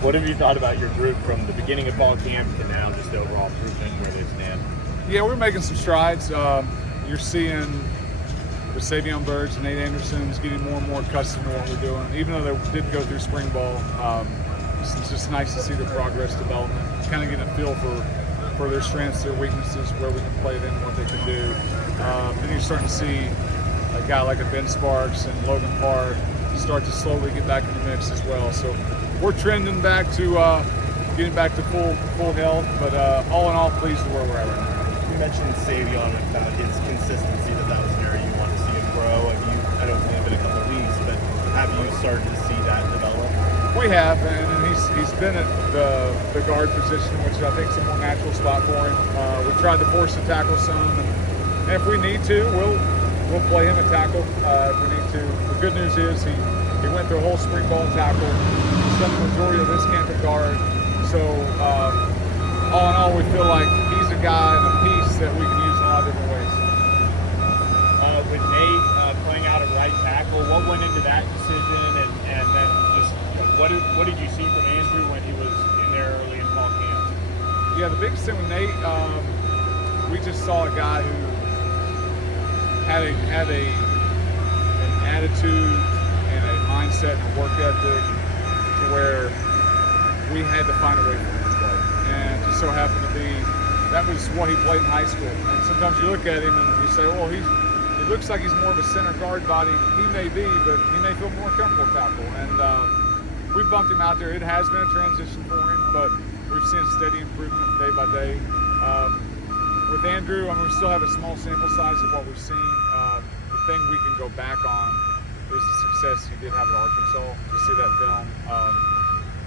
What have you thought about your group from the beginning of fall camp to now, just the overall improvement where they stand? Yeah, we're making some strides. You're seeing the Savion birds and Nate Anderson's getting more and more accustomed to what we're doing. Even though they did go through spring ball, it's just nice to see the progress development, kind of getting a feel for their strengths, their weaknesses, where we can play them, what they can do. And you're starting to see a guy like a Ben Sparks and Logan Parr start to slowly get back in the mix as well. So we're trending back to getting back to full health, but all in all, pleased with where we're at right now. You mentioned Savion about his consistency, that was an area you want to see him grow. I know it's only been a couple of weeks, but have you started to see that develop? We have, and he's been at the guard position, which I think is a more natural spot for him. We tried to force the tackle some, and if we need to, we'll play him at tackle if we need to. The good news is he went through a whole spring ball tackle. He's done the majority of this camp at guard. So all in all, we feel like he's a guy and a piece that we can use in a lot of different ways. With Nate playing out at right tackle, what went into that decision, and then just what did you see from Andrew when he was in there early in fall camp? Yeah, the biggest thing with Nate, we just saw a guy who had an attitude and a mindset and a work ethic to where we had to find a way for him to play. And it just so happened to be that was what he played in high school. And sometimes you look at him and you say, well, he looks like he's more of a center guard body. He may be, but he may feel more comfortable tackle. And we bumped him out there. It has been a transition for him, but we've seen steady improvement day by day. With Andrew, we still have a small sample size of what we've seen. The thing we can go back on is the success he did have at Arkansas. To see that film.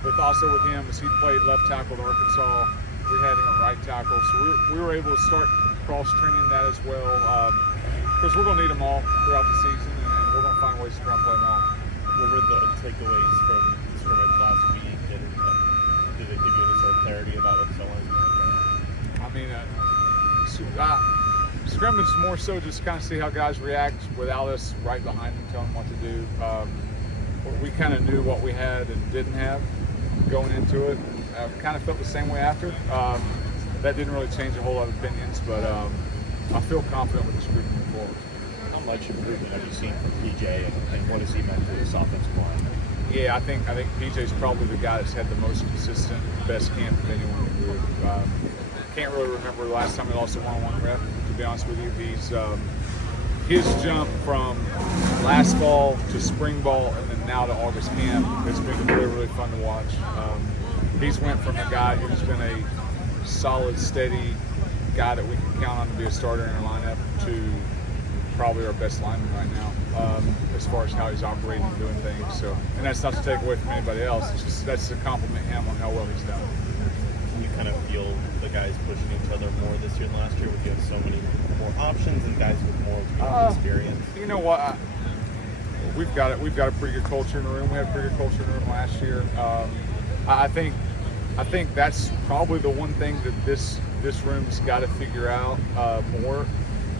But also with him, as he played left tackle at Arkansas, we had him at right tackle. So we were able to start cross-training that as well. Because we're going to need them all throughout the season, and we're going to find ways to try and play them all. What were the takeaways from the scrimmage last week, and did it give you any sort of clarity about what's going on? I mean, scrimmage more so just kind of see how guys react without us right behind them telling them what to do. We kind of knew what we had and didn't have going into it. Kind of felt the same way after. That didn't really change a whole lot of opinions, but I feel confident with this group moving forward. How much improvement have you seen from PJ, and what has he meant to this offensive line? Yeah, I think PJ's probably the guy that's had the most consistent, best camp of anyone in the group. Can't really remember the last time he lost a one-on-one rep, to be honest with you. His jump from last fall to spring ball and then now to August camp has been really, really fun to watch. He's went from a guy who's been a solid, steady guy that we can count on to be a starter in our lineup to probably our best lineman right now, as far as how he's operating and doing things. So, and that's not to take away from anybody else. It's just that's to compliment him on how well he's done. You kind of feel the guys pushing each other more this year than last year, with you have so many more options and guys with more experience. You know what? We've got a pretty good culture in the room. We had a pretty good culture in the room last year. I think that's probably the one thing that this room's got to figure out more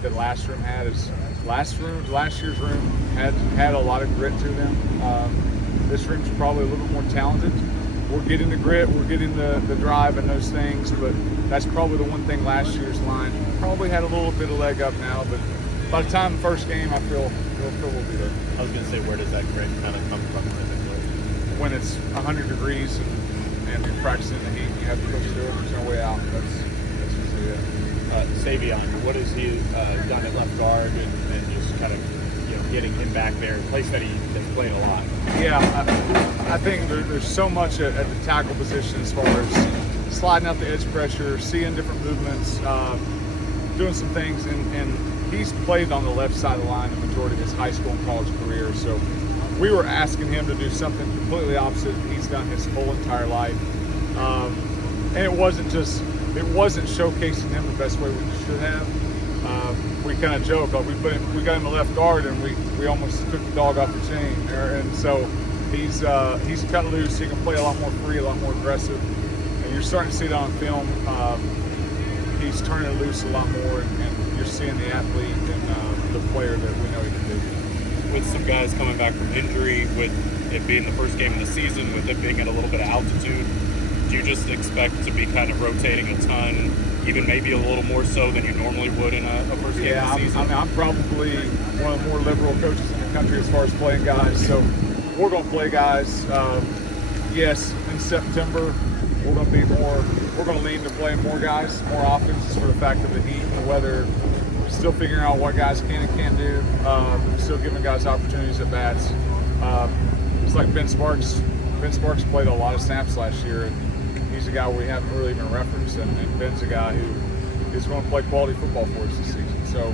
than last room had. Is last year's room had a lot of grit to them. This room's probably a little more talented. We're getting the grit, we're getting the drive and those things, but that's probably the one thing last year's line probably had a little bit of leg up now, but by the time the first game, I feel we'll be there. I was going to say, where does that grit kind of come from typically? When it's 100 degrees and you're practicing in the heat and you have to push through it, there's no way out. That's usually it. Savion, what has he done at left guard and just kind of getting him back there, a place that he has played a lot? Yeah, I think there's so much at the tackle position as far as sliding out the edge pressure, seeing different movements, doing some things, and he's played on the left side of the line the majority of his high school and college career. So we were asking him to do something completely opposite he's done his whole entire life. And it wasn't showcasing him the best way we should have. We kind of joke, like we got him a left guard and we almost took the dog off the chain. And so he's cut loose. He can play a lot more free, a lot more aggressive. And you're starting to see that on film. He's turning it loose a lot more, and you're seeing the athlete and the player that we know he can be. With some some guys coming back from injury, with it being the first game of the season, with it being at a little bit of altitude, do you just expect to be kind of rotating a ton, even maybe a little more so than you normally would in a first game of the season? I'm probably one of the more liberal coaches in the country as far as playing guys. So we're going to play guys. Yes, in September we're going to be more. We're going to lean to playing more guys, more offenses for the fact of the heat and the weather. We're still figuring out what guys can and can't do. Still giving guys opportunities at bats. It's like Ben Sparks. Ben Sparks played a lot of snaps last year, and he's a guy we haven't really even referenced. And Ben's a guy who is going to play quality football for us this season. So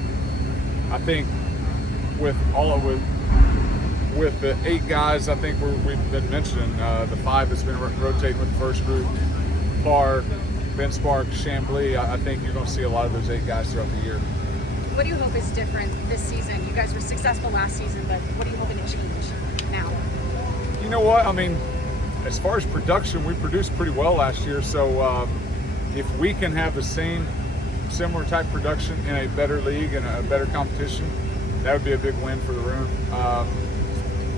I think with the 8 guys, I think we've been mentioning the 5 that's been rotating with the first group, Barr, Ben Sparks, Chambly. I think you're going to see a lot of those 8 guys throughout the year. What do you hope is different this season? You guys were successful last season, but what are you hoping to change now? You know what? I mean, as far as production, we produced pretty well last year. So if we can have the similar type production in a better league and a better competition, that would be a big win for the room.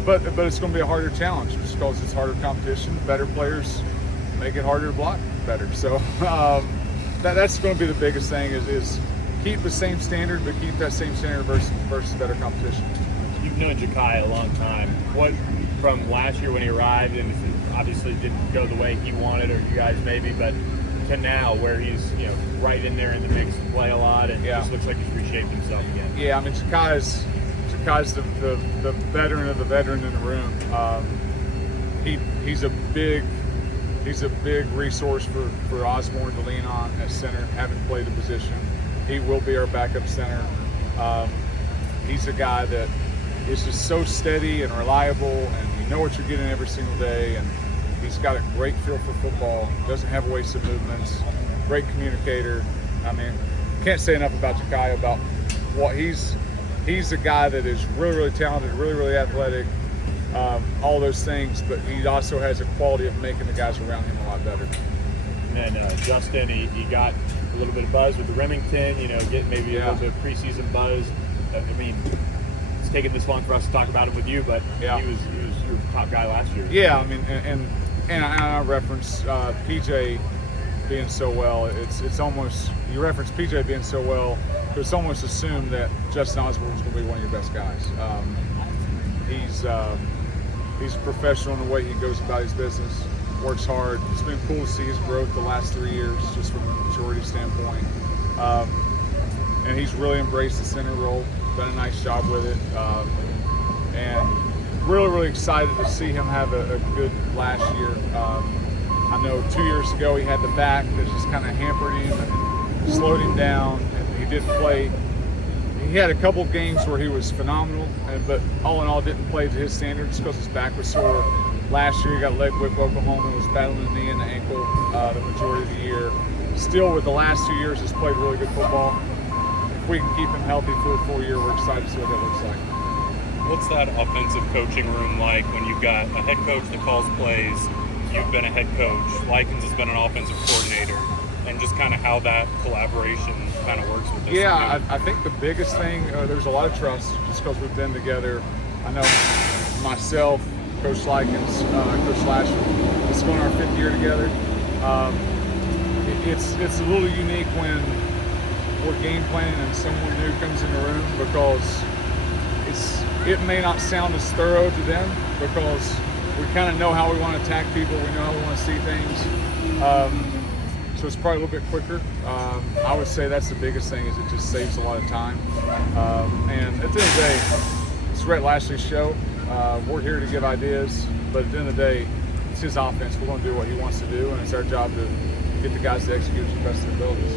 But it's going to be a harder challenge just because it's harder competition. Better players make it harder to block better. So that's going to be the biggest thing is keep the same standard, but keep that same standard versus better competition. You've known Ja'Kai a long time. What from last year when he arrived, and it obviously didn't go the way he wanted, or you guys maybe, but to now where he's right in there in the mix to play a lot, and just looks like he's reshaped himself again. Yeah, I mean Ja'Kai's the veteran of the veteran in the room. He's a big resource for Osborne to lean on at center, having played the position. He will be our backup center. He's a guy that is just so steady and reliable, and you know what you're getting every single day. And he's got a great feel for football. Doesn't have wasted movements. Great communicator. I mean, can't say enough about Ja'Kai, about what he's a guy that is really, really talented, really, really athletic, all those things. But he also has a quality of making the guys around him a lot better. And then Justin, he got a little bit of buzz with the Remington, getting maybe a little bit of preseason buzz. I mean, it's taken this long for us to talk about him with you, but he was your top guy last year. Yeah, I mean, and I reference PJ being so well. It's almost, you reference PJ being so well, but it's almost assumed that Justin Osborne is going to be one of your best guys. He's a professional in the way he goes about his business. Works hard. It's been cool to see his growth the last 3 years, just from a maturity standpoint. And he's really embraced the center role, done a nice job with it. And really, really excited to see him have a good last year. I know 2 years ago he had the back that just kind of hampered him and slowed him down, and he didn't play. He had a couple of games where he was phenomenal, but all in all didn't play to his standards because his back was sore. Last year he got leg whip Oklahoma, was battling the knee and the ankle the majority of the year. Still, with the last 2 years, has played really good football. If we can keep him healthy for a full year, we're excited to see what that looks like. What's that offensive coaching room like when you've got a head coach that calls plays, you've been a head coach, Likens has been an offensive coordinator, and just kind of how that collaboration kind of works with this? Yeah, I think the biggest thing, there's a lot of trust just because we've been together. I know myself, Coach Likens, Coach Lasher, it's going our 5th year together. It's a little unique when we're game planning and someone new comes in the room, because it may not sound as thorough to them because we kind of know how we want to attack people, we know how we want to see things. So it's probably a little bit quicker. I would say that's the biggest thing, is it just saves a lot of time. And at the end of the day, it's Rhett Lashley's show. We're here to give ideas, but at the end of the day, it's his offense. We're going to do what he wants to do, and it's our job to get the guys to execute to the best of their abilities.